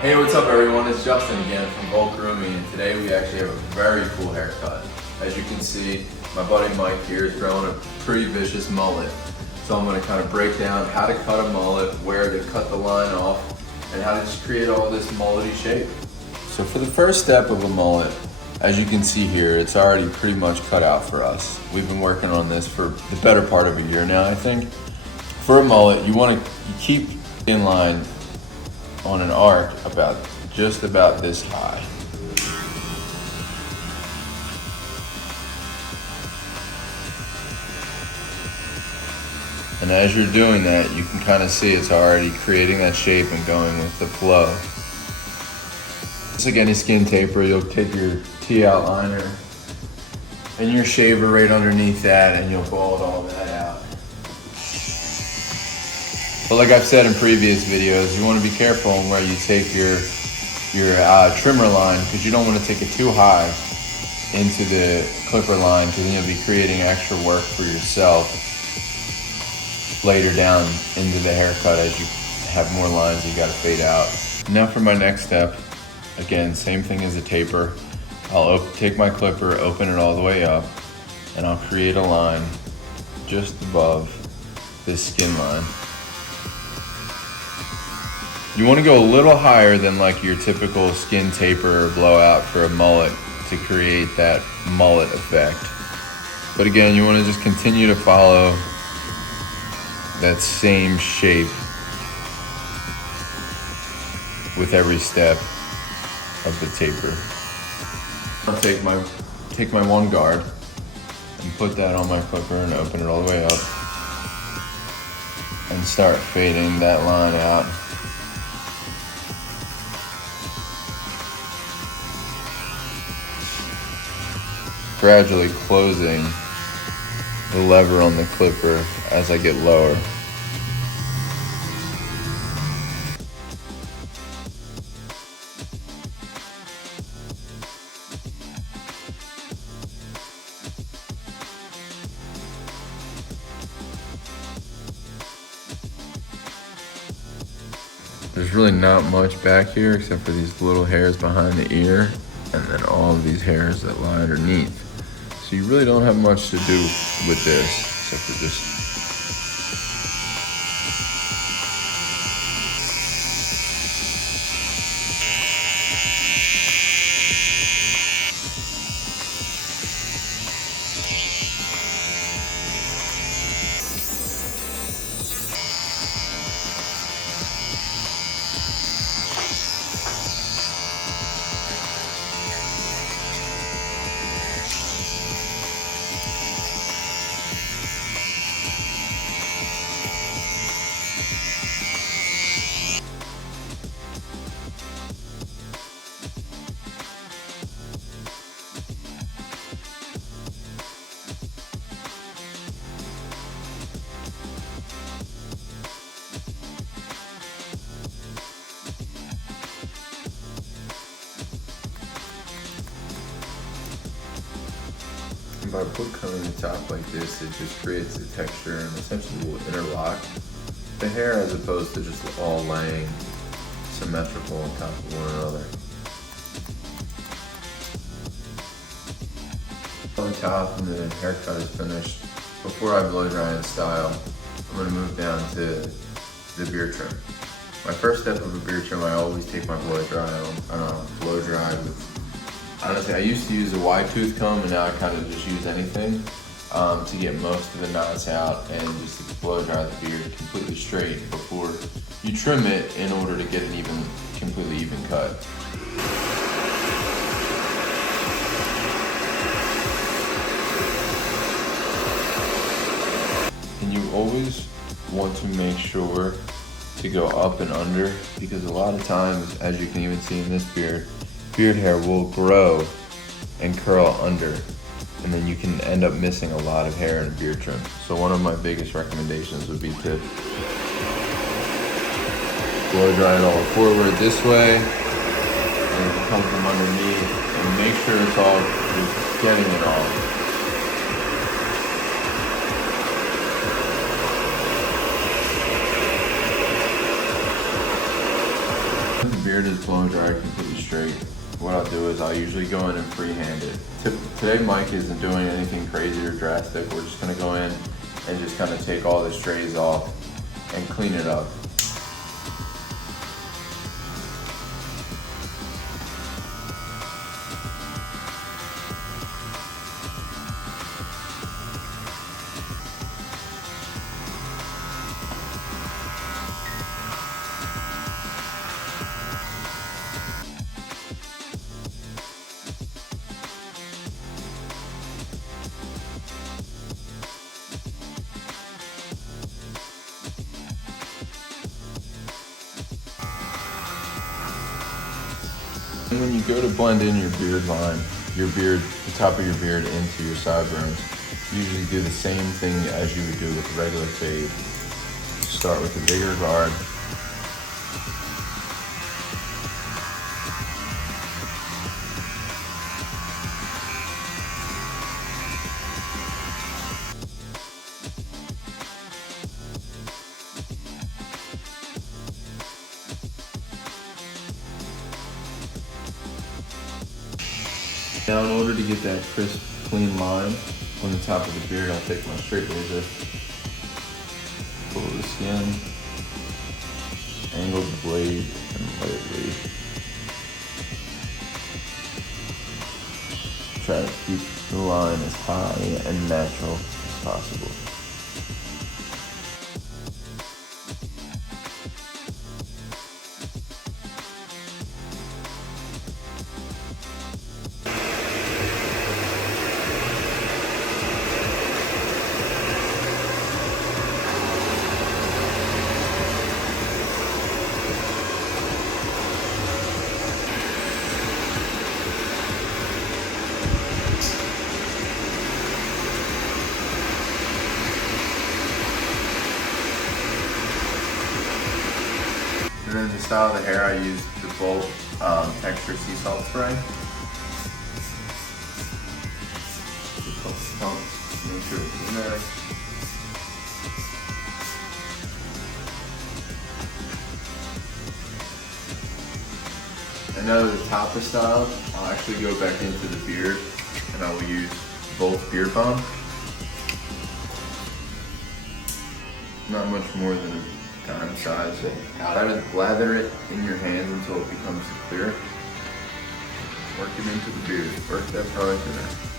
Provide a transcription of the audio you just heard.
Hey, what's up everyone? It's Justin again from Grooming, and today we actually have a very cool haircut. As you can see, my buddy Mike here is growing a pretty vicious mullet. So I'm going to kind of break down how to cut a mullet, where to cut the line off, and how to just create all this mullety shape. So for the first step of a mullet, as you can see here, it's already pretty much cut out for us. We've been working on this for the better part of a year now, I think. For a mullet, you keep in line on an arc just about this high. And as you're doing that, you can kind of see it's already creating that shape and going with the flow. Just like any skin taper, you'll take your T-out liner and your shaver right underneath that, and you'll bald all that out. But like I've said in previous videos, you want to be careful on where you take your trimmer line, because you don't want to take it too high into the clipper line, because then you'll be creating extra work for yourself later down into the haircut as you have more lines you got to fade out. Now for my next step, again, same thing as a taper. I'll take my clipper, open it all the way up, and I'll create a line just above this skin line. You want to go a little higher than like your typical skin taper or blowout for a mullet to create that mullet effect. But again, you want to just continue to follow that same shape with every step of the taper. I'll take my one guard and put that on my clipper and open it all the way up and start fading that line out. Gradually closing the lever on the clipper as I get lower. There's really not much back here except for these little hairs behind the ear and then all of these hairs that lie underneath. So you really don't have much to do with this, except for just by coming the top like this, it just creates a texture and essentially will interlock the hair as opposed to just all laying symmetrical on top of one another. On top and the haircut is finished, before I blow dry and style, I'm going to move down to the beard trim. My first step of a beard trim, I always take my blow dry with, honestly, I used to use a wide tooth comb, and now I kind of just use anything to get most of the knots out and just to blow dry the beard completely straight before you trim it in order to get an completely even cut. And you always want to make sure to go up and under, because a lot of times, as you can even see in this beard hair will grow and curl under, and then you can end up missing a lot of hair in a beard trim. So one of my biggest recommendations would be to blow dry it all forward this way, and come from underneath, and make sure it's all just getting it all. beard is blown dry completely straight, what I'll do is I'll usually go in and freehand it. Today Mike isn't doing anything crazy or drastic. We're just gonna go in and just kind of take all the strays off and clean it up. And when you go to blend in your beard line, the top of your beard into your sideburns, you usually do the same thing as you would do with a regular fade. Start with a bigger guard. Now in order to get that crisp, clean line on the top of the beard, I'll take my straight razor, pull the skin, angle the blade, and lightly try to keep the line as high and natural as possible. And then to style the hair, I use the Bolt Texture Sea Salt Spray. Just a couple pumps, make sure it's in there. And now that the top is styled, I'll actually go back into the beard and I will use Bolt Beard Balm. Not much more than a dime size. Try to lather it in your hands until it becomes clear. Work it into the beard. Work that product in there.